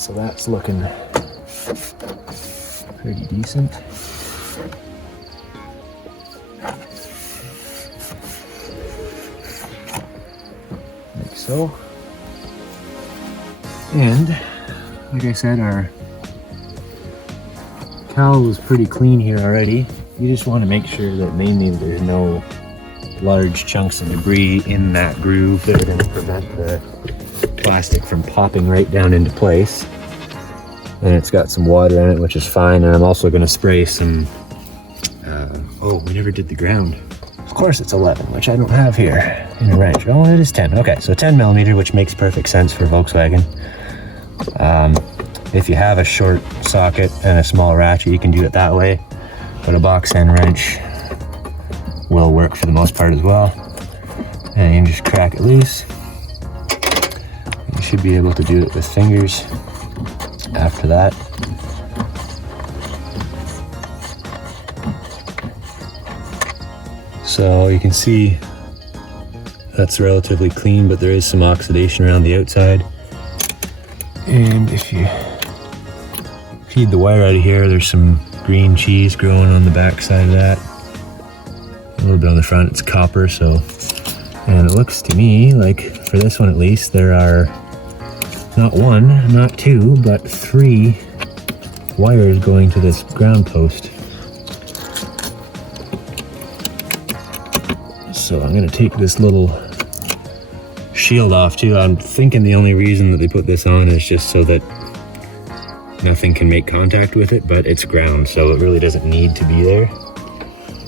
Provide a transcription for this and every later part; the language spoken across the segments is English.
So that's looking pretty decent. Like so. And like I said, our cowl is pretty clean here already. You just want to make sure that mainly there's no large chunks of debris in that groove that are going to prevent the plastic from popping right down into place. And it's got some water in it, which is fine. And I'm also going to spray some oh, we never did the ground. Of course it's 11, which I don't have here in a wrench. Oh, it is 10. Okay, so 10 millimeter, which makes perfect sense for Volkswagen. If you have a short socket and a small ratchet, you can do it that way, but a box end wrench will work for the most part as well. And you can just crack it loose. You should be able to do it with fingers after that. So you can see that's relatively clean, but there is some oxidation around the outside. And if you feed the wire out of here, there's some green cheese growing on the back side of that. A little bit on the front, it's copper, so. And it looks to me like, for this one at least, there are not one, not two, but 3 wires going to this ground post. So I'm gonna take this little shield off too. I'm thinking the only reason that they put this on is just so that nothing can make contact with it, but it's ground, so it really doesn't need to be there.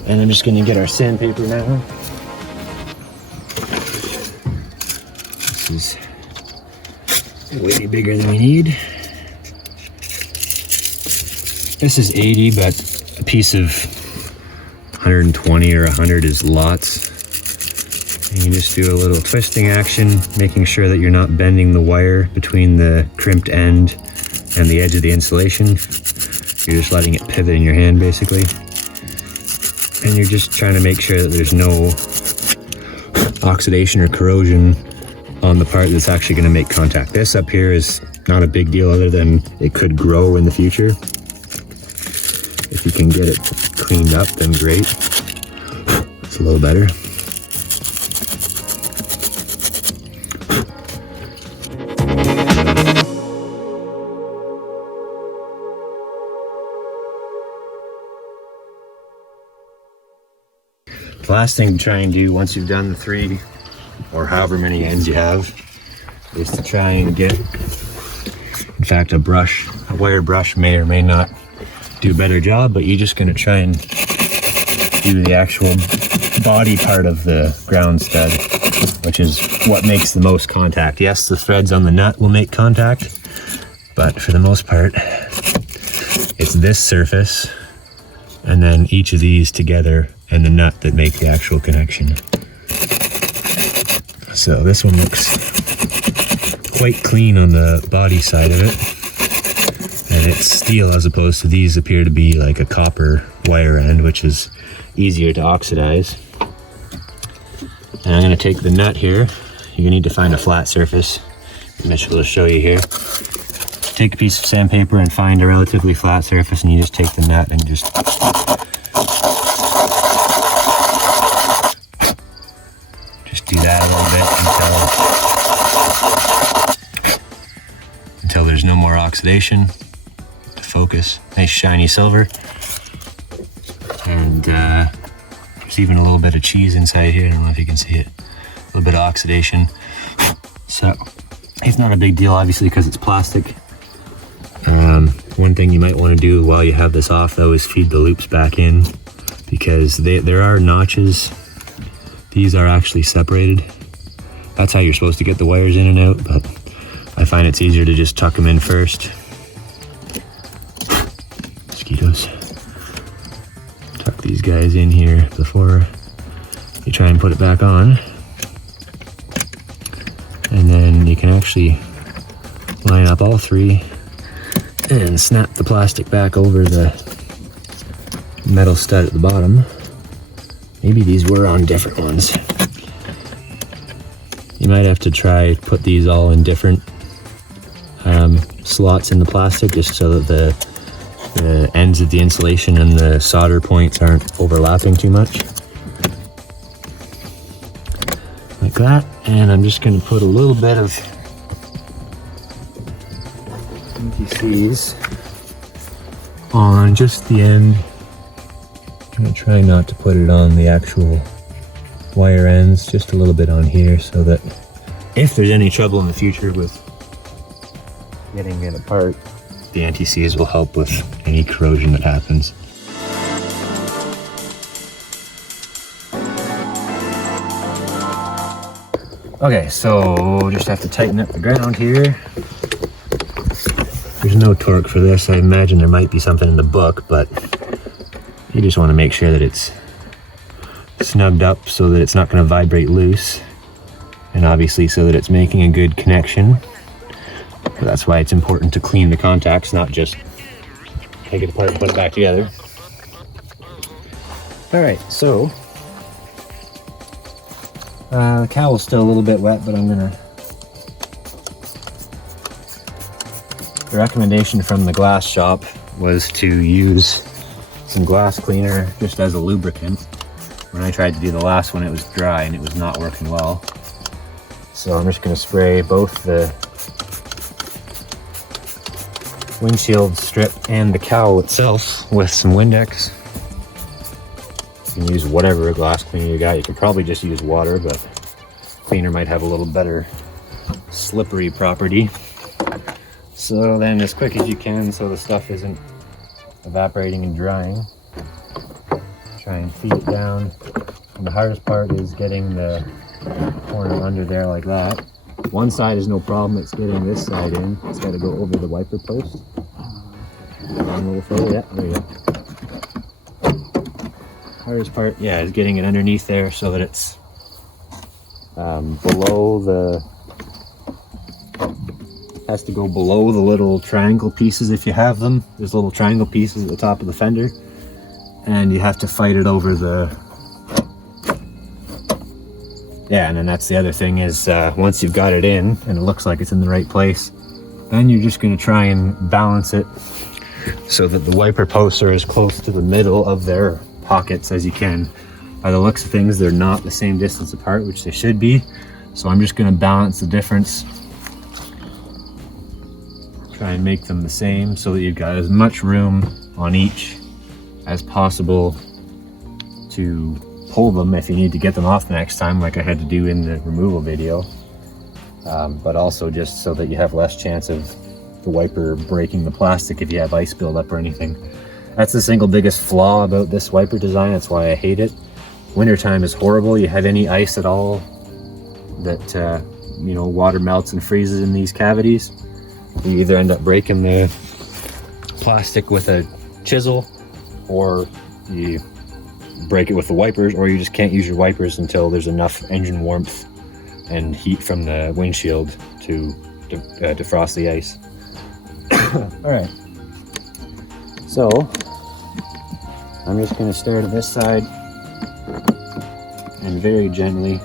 And I'm just gonna get our sandpaper now. This is way bigger than we need. This is 80, but a piece of 120 or 100 is lots. And you just do a little twisting action, making sure that you're not bending the wire between the crimped end and the edge of the insulation. You're just letting it pivot in your hand, basically. And you're just trying to make sure that there's no oxidation or corrosion on the part that's actually going to make contact. This up here is not a big deal, other than it could grow in the future. If you can get it cleaned up, then great. It's a little better. The last thing to try and do once you've done the 3 or however many ends you have is to try and get, in fact, a wire brush may or may not do a better job, but you're just going to try and do the actual body part of the ground stud, which is what makes the most contact. Yes, the threads on the nut will make contact, but for the most part, it's this surface and then each of these together and the nut that make the actual connection. So this one looks quite clean on the body side of it, and it's steel as opposed to these appear to be like a copper wire end, which is easier to oxidize. And I'm going to take the nut here. You need to find a flat surface. Mitch will show you here. Take a piece of sandpaper and find a relatively flat surface, and you just take the nut and just do that a little bit until there's no more oxidation. To focus, nice shiny silver, and there's even a little bit of cheese inside here. I don't know if you can see it. A little bit of oxidation. So it's not a big deal, obviously, because it's plastic. One thing you might want to do while you have this off, though, is feed the loops back in, because there are notches. These are actually separated. That's how you're supposed to get the wires in and out, but I find it's easier to just tuck them in first. Mosquitoes. Tuck these guys in here before you try and put it back on. And then you can actually line up all 3 and snap the plastic back over the metal stud at the bottom. Maybe these were on different ones. You might have to try put these all in different slots in the plastic just so that the ends of the insulation and the solder points aren't overlapping too much. Like that. And I'm just going to put a little bit of MTCs on just the end. I'm going to try not to put it on the actual wire ends, just a little bit on here so that if there's any trouble in the future with getting it apart, the anti-seize will help with any corrosion that happens. Okay, so just have to tighten up the ground here. There's no torque for this. I imagine there might be something in the book, but you just want to make sure that it's snugged up so that it's not going to vibrate loose, and obviously so that it's making a good connection. So that's why it's important to clean the contacts, not just take it apart and put it back together. Alright, so the cowl's still a little bit wet, but the recommendation from the glass shop was to use some glass cleaner just as a lubricant. When I tried to do the last one, it was dry and it was not working well. So I'm just going to spray both the windshield strip and the cowl itself with some Windex. You can use whatever glass cleaner you got. You could probably just use water, but cleaner might have a little better slippery property. So then as quick as you can so the stuff isn't evaporating and drying, try and feed it down. And the hardest part is getting the corner under there like that. One side is no problem, it's getting this side in. It's got to go over the wiper post. Down a little further, yeah, there you go. Hardest part, yeah, is getting it underneath there so that it's below the, has to go below the little triangle pieces if you have them. There's little triangle pieces at the top of the fender, and you have to fight it over the, yeah, and then that's the other thing is once you've got it in and it looks like it's in the right place, then you're just going to try and balance it so that the wiper posts are as close to the middle of their pockets as you can. By the looks of things, they're not the same distance apart, which they should be. So I'm just going to balance the difference. Try and make them the same so that you've got as much room on each as possible to pull them if you need to get them off the next time, like I had to do in the removal video. But also just so that you have less chance of the wiper breaking the plastic if you have ice buildup or anything. That's the single biggest flaw about this wiper design. That's why I hate it. Wintertime is horrible. You have any ice at all that you know, water melts and freezes in these cavities, you either end up breaking the plastic with a chisel, or you break it with the wipers, or you just can't use your wipers until there's enough engine warmth and heat from the windshield to defrost the ice. All right, so I'm just going to start at this side and very gently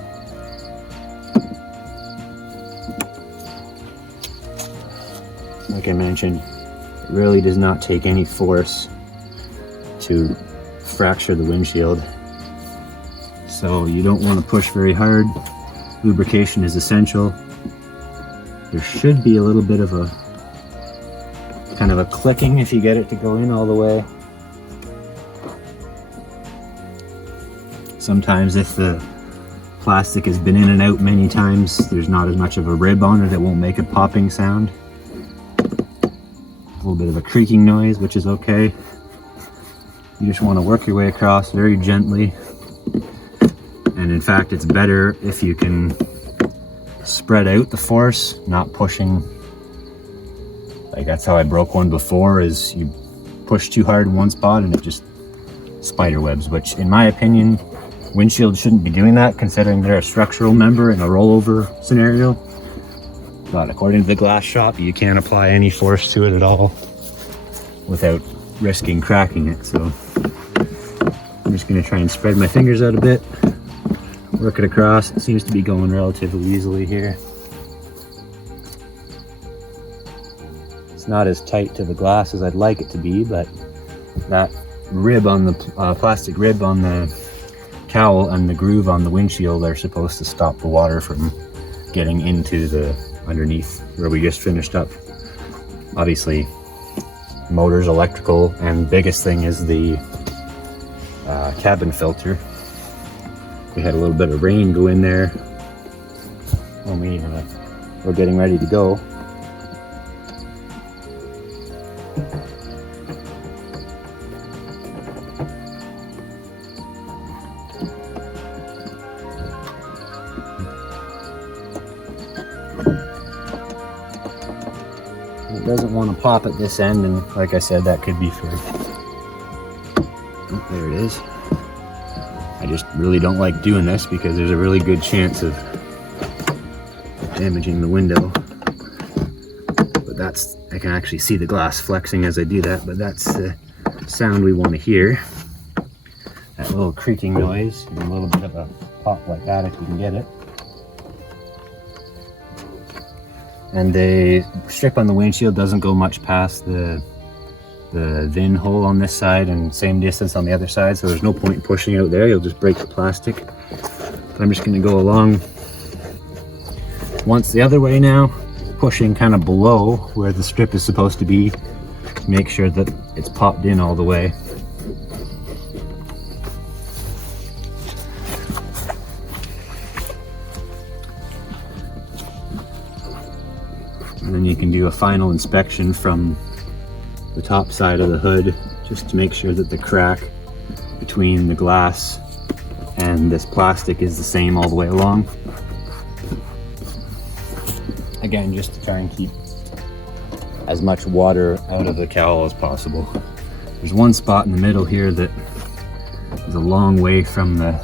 like I mentioned, it really does not take any force to fracture the windshield, so you don't want to push very hard. Lubrication is essential. There should be a little bit of a kind of a clicking if you get it to go in all the way. Sometimes if the plastic has been in and out many times, there's not as much of a rib on it, it won't make a popping sound. A little bit of a creaking noise, which is okay. You just want to work your way across very gently. And in fact, it's better if you can spread out the force, not pushing. Like that's how I broke one before, is you push too hard in one spot and it just spider webs, which in my opinion, windshields shouldn't be doing that considering they're a structural member in a rollover scenario. But according to the glass shop, you can't apply any force to it at all without risking cracking it. So I'm just going to try and spread my fingers out a bit, work it across. It seems to be going relatively easily here. It's not as tight to the glass as I'd like it to be, but that rib on the plastic rib on the cowl and the groove on the windshield are supposed to stop the water from getting into the underneath where we just finished up. Obviously, motors, electrical, and biggest thing is the cabin filter. We had a little bit of rain go in there when we were getting ready to go. It doesn't want to pop at this end, and like I said, that could be for... Oh, there it is. I just really don't like doing this because there's a really good chance of damaging the window. But that's, I can actually see the glass flexing as I do that, but that's the sound we want to hear. That little creaking noise and a little bit of a pop like that if you can get it. And the strip on the windshield doesn't go much past the VIN hole on this side and same distance on the other side, so there's no point in pushing out there. You'll just break the plastic. But I'm just going to go along once the other way now, pushing kind of below where the strip is supposed to be to make sure that it's popped in all the way. And then you can do a final inspection from the top side of the hood just to make sure that the crack between the glass and this plastic is the same all the way along. Again, just to try and keep as much water out of the cowl as possible. There's one spot in the middle here that is a long way from the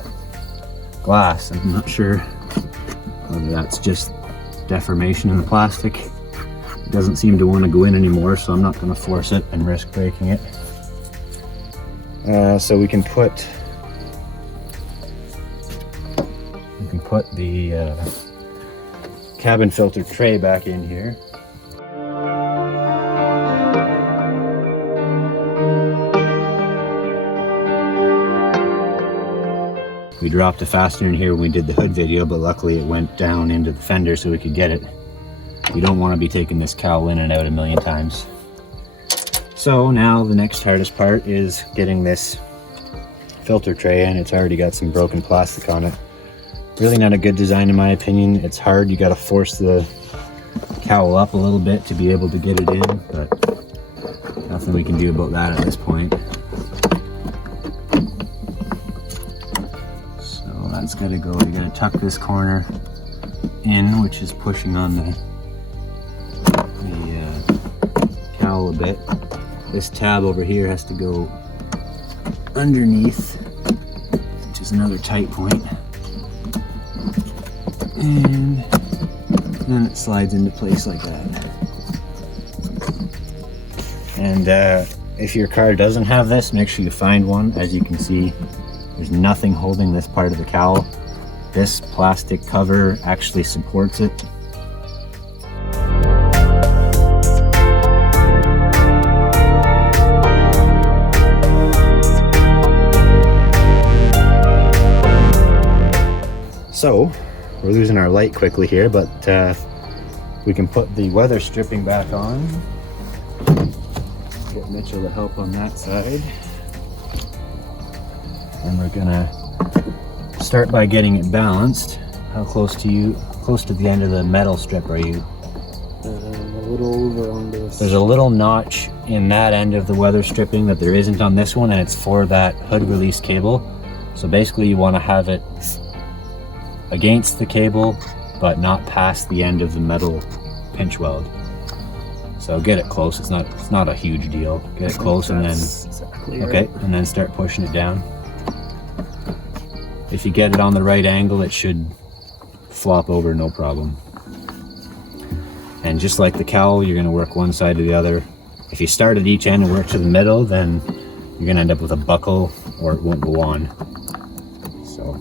glass. I'm not sure whether that's just deformation in the plastic. It doesn't seem to want to go in anymore, so I'm not going to force it and risk breaking it. So we can put the cabin filter tray back in here. We dropped a fastener in here when we did the hood video, but luckily it went down into the fender so we could get it. We don't want to be taking this cowl in and out a million times. So now the next hardest part is getting this filter tray in. It's already got some broken plastic on it. Really not a good design in my opinion. It's hard. You got to force the cowl up a little bit to be able to get it in, but nothing we can do about that at this point. So that's got to go. You got to tuck this corner in, which is pushing on the cowl a bit. This tab over here has to go underneath, which is another tight point. And then it slides into place like that. And if your car doesn't have this, make sure you find one. As you can see, there's nothing holding this part of the cowl. This plastic cover actually supports it. So we're losing our light quickly here, but we can put the weather stripping back on. Get Mitchell to help on that side. And we're gonna start by getting it balanced. How close to the end of the metal strip are you? A little over on this. There's a little notch in that end of the weather stripping that there isn't on this one, and it's for that hood release cable. So basically you want to have it against the cable, but not past the end of the metal pinch weld. So get it close. It's not a huge deal. Get it close and then exactly okay, right. and then start pushing it down. If you get it on the right angle, it should flop over no problem. And just like the cowl, you're going to work one side to the other. If you start at each end and work to the middle, then you're going to end up with a buckle or it won't go on. So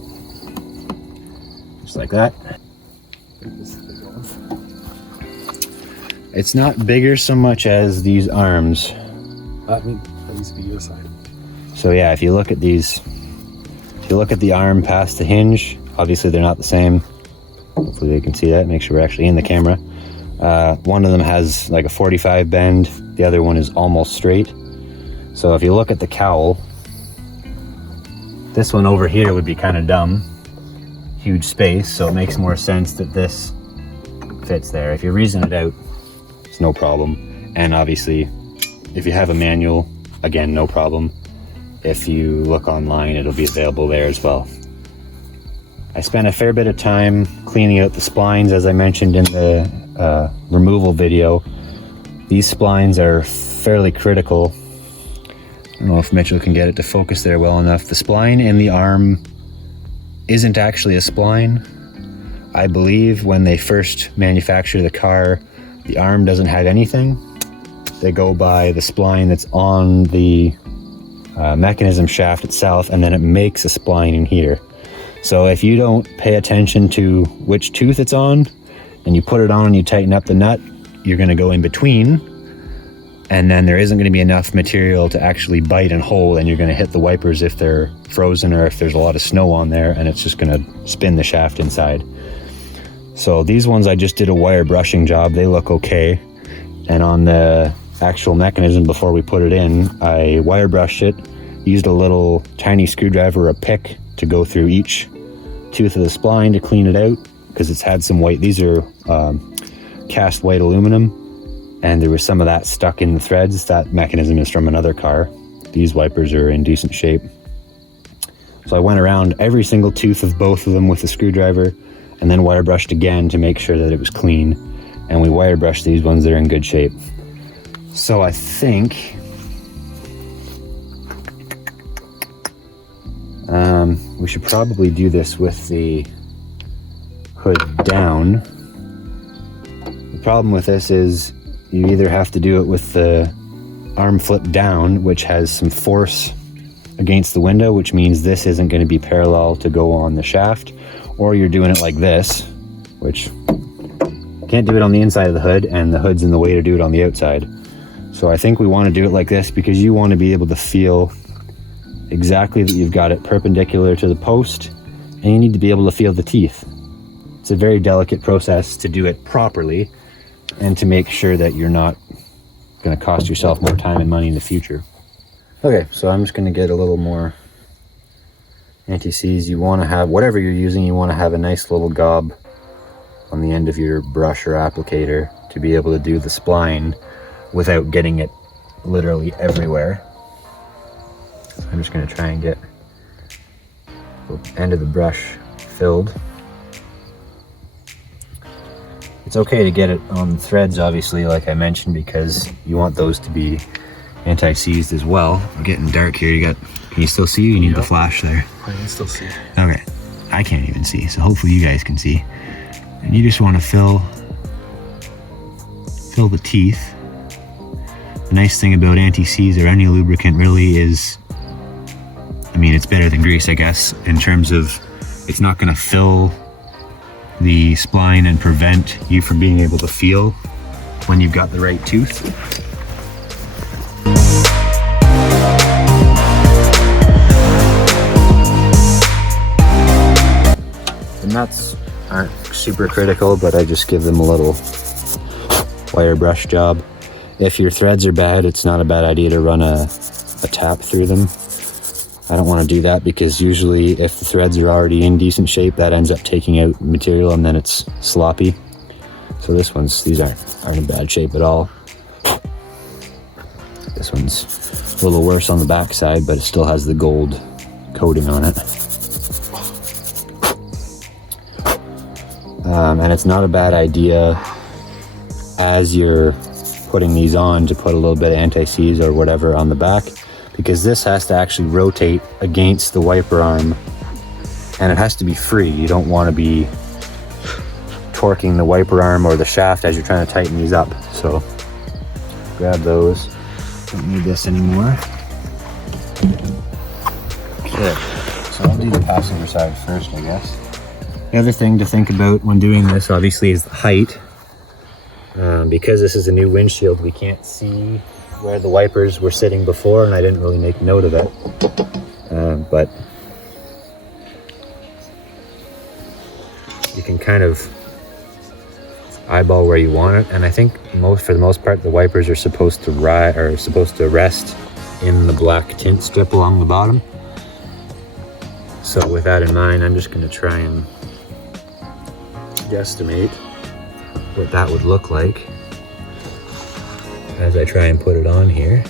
just like that. It's not bigger so much as these arms. That needs to be your side. So yeah, if you look at these, if you look at the arm past the hinge, obviously they're not the same. Hopefully they can see that, make sure we're actually in the camera. One of them has like a 45 bend, the other one is almost straight. So if you look at the cowl, this one over here would be kind of dumb. Huge space, so it makes more sense that this fits there. If you reason it out, it's no problem. And obviously, if you have a manual, again, no problem. If you look online, it'll be available there as well. I spent a fair bit of time cleaning out the splines, as I mentioned in the removal video. These splines are fairly critical. I don't know if Mitchell can get it to focus there well enough. The spline in the arm isn't actually a spline. I believe when they first manufacture the car, the arm doesn't have anything. They go by the spline that's on the mechanism shaft itself, and then it makes a spline in here. So if you don't pay attention to which tooth it's on, and you put it on and you tighten up the nut, you're gonna go in between, and then there isn't gonna be enough material to actually bite and hold, and you're gonna hit the wipers if they're frozen or if there's a lot of snow on there, and it's just gonna spin the shaft inside. So these ones I just did a wire brushing job, they look okay. And on the actual mechanism before we put it in, I wire brushed it, used a little tiny screwdriver, a pick, to go through each tooth of the spline to clean it out, because it's had some white, these are cast white aluminum, and there was some of that stuck in the threads. That mechanism is from another car. These wipers are in decent shape. So I went around every single tooth of both of them with a screwdriver, and then wire brushed again to make sure that it was clean. And we wire brushed these ones that are in good shape. So I think we should probably do this with the hood down. The problem with this is you either have to do it with the arm flip down, which has some force against the window, which means this isn't going to be parallel to go on the shaft, or you're doing it like this, which can't do it on the inside of the hood, and the hood's in the way to do it on the outside. So I think we want to do it like this because you want to be able to feel exactly that you've got it perpendicular to the post, and you need to be able to feel the teeth. It's a very delicate process to do it properly and to make sure that you're not going to cost yourself more time and money in the future. Okay, so I'm just going to get a little more anti-seize. You want to have, whatever you're using, you want to have a nice little gob on the end of your brush or applicator to be able to do the spline without getting it literally everywhere. So I'm just going to try and get the end of the brush filled. It's okay to get it on the threads, obviously, like I mentioned, because you want those to be anti-seized as well. I'm getting dark here. Can you still see? You need the flash there. I can still see. Okay, I can't even see, so hopefully you guys can see. And you just want to fill the teeth. The nice thing about anti-seize or any lubricant really is, I mean, it's better than grease, I guess, in terms of it's not going to fill the spline and prevent you from being able to feel when you've got the right tooth. The nuts aren't super critical, but I just give them a little wire brush job. If your threads are bad, it's not a bad idea to run a tap through them. I don't want to do that because usually if the threads are already in decent shape, that ends up taking out material and then it's sloppy. So these aren't in bad shape at all. This one's a little worse on the back side, but it still has the gold coating on it. And it's not a bad idea as you're putting these on to put a little bit of anti-seize or whatever on the back, because this has to actually rotate against the wiper arm and it has to be free. You don't want to be torquing the wiper arm or the shaft as you're trying to tighten these up. So grab those. Don't need this anymore. Okay, so I'll do the passenger side first, I guess. The other thing to think about when doing this, obviously, is the height. Because this is a new windshield, we can't see where the wipers were sitting before, and I didn't really make note of it. But you can kind of eyeball where you want it, and I think for the most part the wipers are supposed to rest in the black tint strip along the bottom. So with that in mind, I'm just going to try and guesstimate what that would look like as I try and put it on here.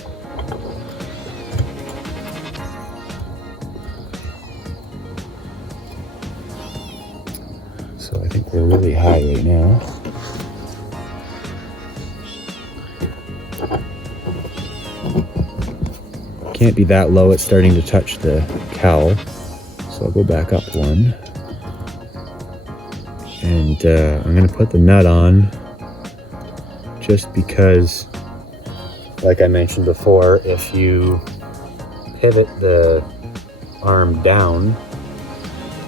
So I think we're really high right now. Can't be that low, it's starting to touch the cowl. So I'll go back up one. And I'm gonna put the nut on just because, like I mentioned before, if you pivot the arm down,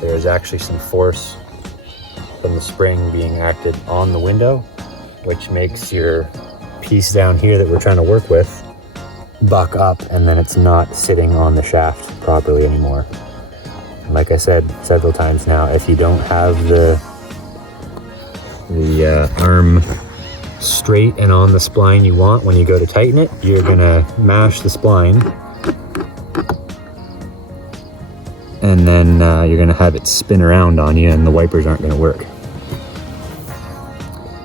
there's actually some force from the spring being acted on the window, which makes your piece down here that we're trying to work with buck up, and then it's not sitting on the shaft properly anymore. And like I said several times now, if you don't have the arm straight and on the spline you want when you go to tighten it, you're gonna mash the spline, and then you're gonna have it spin around on you, and the wipers aren't gonna work.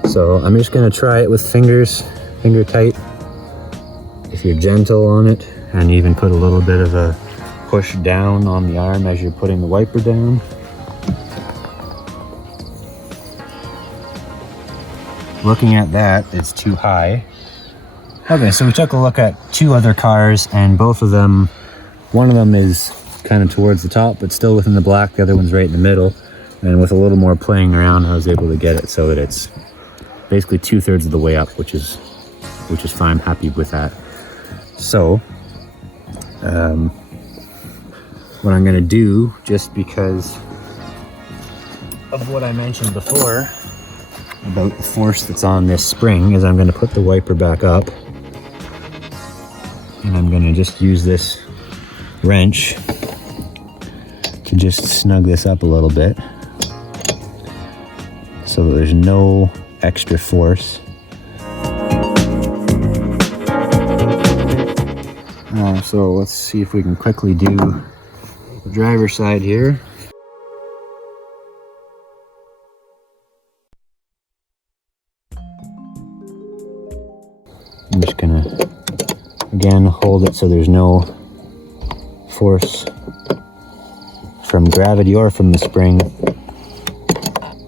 So I'm just gonna try it with fingers, finger tight. If you're gentle on it, and even put a little bit of a push down on the arm as you're putting the wiper down. Looking at that, it's too high. Okay, so we took a look at two other cars, and both of them, one of them is kind of towards the top but still within the black, the other one's right in the middle, and with a little more playing around I was able to get it so that it's basically 2/3 of the way up, which is fine. I'm happy with that. So what I'm gonna do, just because of what I mentioned before about the force that's on this spring, is I'm gonna put the wiper back up, and I'm gonna just use this wrench to just snug this up a little bit so that there's no extra force. So let's see if we can quickly do the driver's side here. I'm just gonna again hold it so there's no force from gravity or from the spring.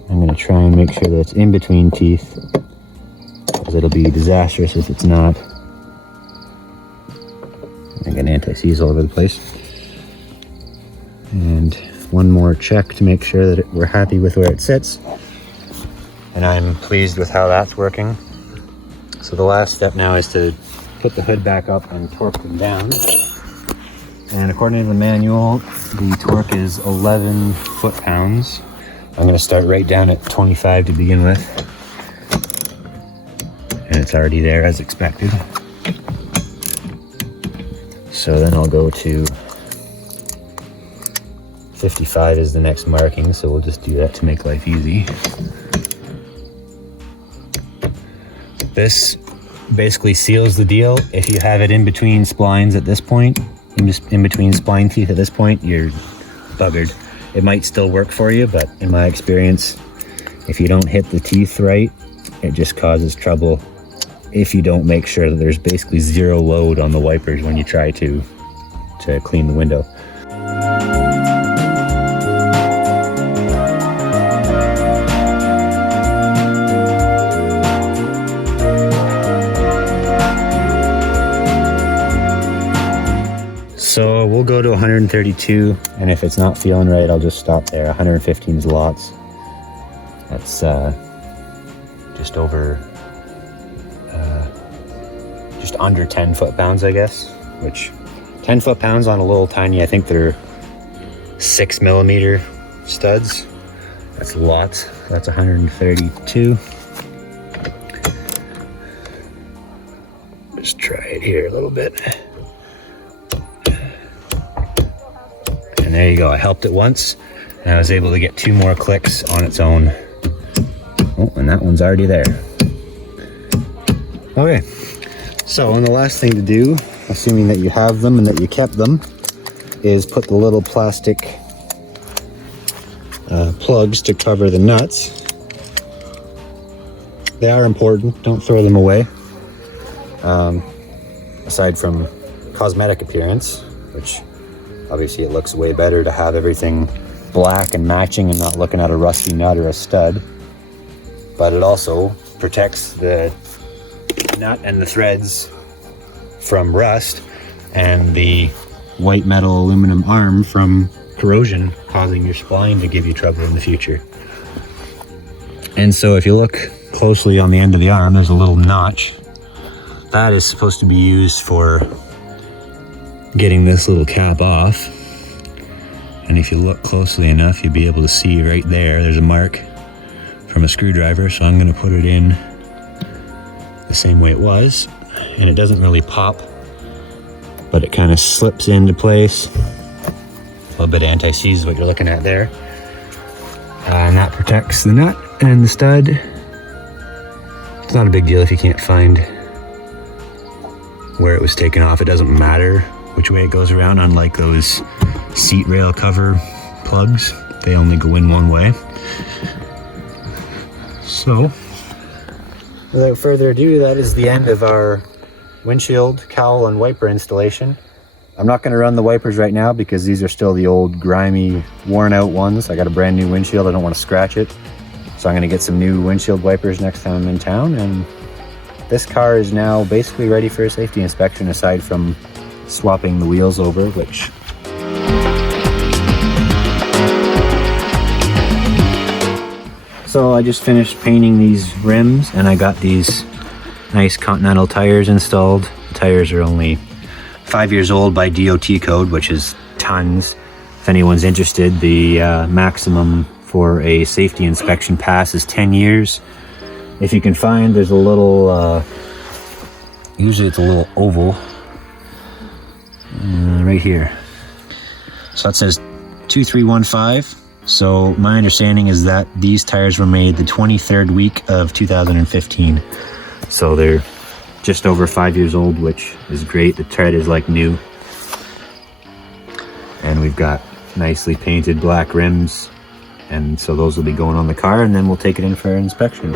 I'm gonna try and make sure that it's in between teeth, because it'll be disastrous if it's not. I got anti-seize all over the place. And one more check to make sure that we're happy with where it sits. And I'm pleased with how that's working. So the last step now is to put the hood back up and torque them down. And according to the manual, the torque is 11 foot-pounds. I'm gonna start right down at 25 to begin with. And it's already there as expected. So then I'll go to 55 is the next marking, so we'll just do that to make life easy. This basically seals the deal. If you have it in between splines at this point, in between spline teeth at this point, you're buggered. It might still work for you, but in my experience, if you don't hit the teeth right, it just causes trouble if you don't make sure that there's basically zero load on the wipers when you try to clean the window. So we'll go to 132, and if it's not feeling right, I'll just stop there. 115 is lots. That's just under 10 foot-pounds, I guess, which 10 foot-pounds on a little tiny, I think they're 6mm studs. That's lots. That's 132. Just try it here a little bit. And there you go. I helped it once, and I was able to get 2 more clicks on its own. Oh, and that one's already there. Okay, so and the last thing to do, assuming that you have them and that you kept them, is put the little plastic plugs to cover the nuts. They are important, don't throw them away. Aside from cosmetic appearance, which obviously it looks way better to have everything black and matching and not looking at a rusty nut or a stud, but it also protects the nut and the threads from rust and the white metal aluminum arm from corrosion, causing your spline to give you trouble in the future. And so if you look closely on the end of the arm, there's a little notch. That is supposed to be used for getting this little cap off. And if you look closely enough, you'll be able to see right there's a mark from a screwdriver. So I'm going to put it in the same way it was, and it doesn't really pop, but it kind of slips into place. A little bit of anti-seize is what you're looking at there. And that protects the nut and the stud. It's not a big deal if you can't find where it was taken off. It doesn't matter which way it goes around, unlike those seat rail cover plugs. They only go in one way. So, without further ado, that is the end of our windshield, cowl, and wiper installation. I'm not going to run the wipers right now because these are still the old grimy, worn out ones. I got a brand new windshield, I don't want to scratch it. So I'm going to get some new windshield wipers next time I'm in town, and this car is now basically ready for a safety inspection, aside from swapping the wheels over, which so I just finished painting these rims, and I got these nice Continental tires installed. The tires are only 5 years old by DOT code, which is tons. If anyone's interested, the maximum for a safety inspection pass is 10 years. If you can find, there's a little, usually it's a little oval, right here. So that says 2315. So my understanding is that these tires were made the 23rd week of 2015. So they're just over 5 years old, which is great. The tread is like new. And we've got nicely painted black rims. And so those will be going on the car, and then we'll take it in for inspection.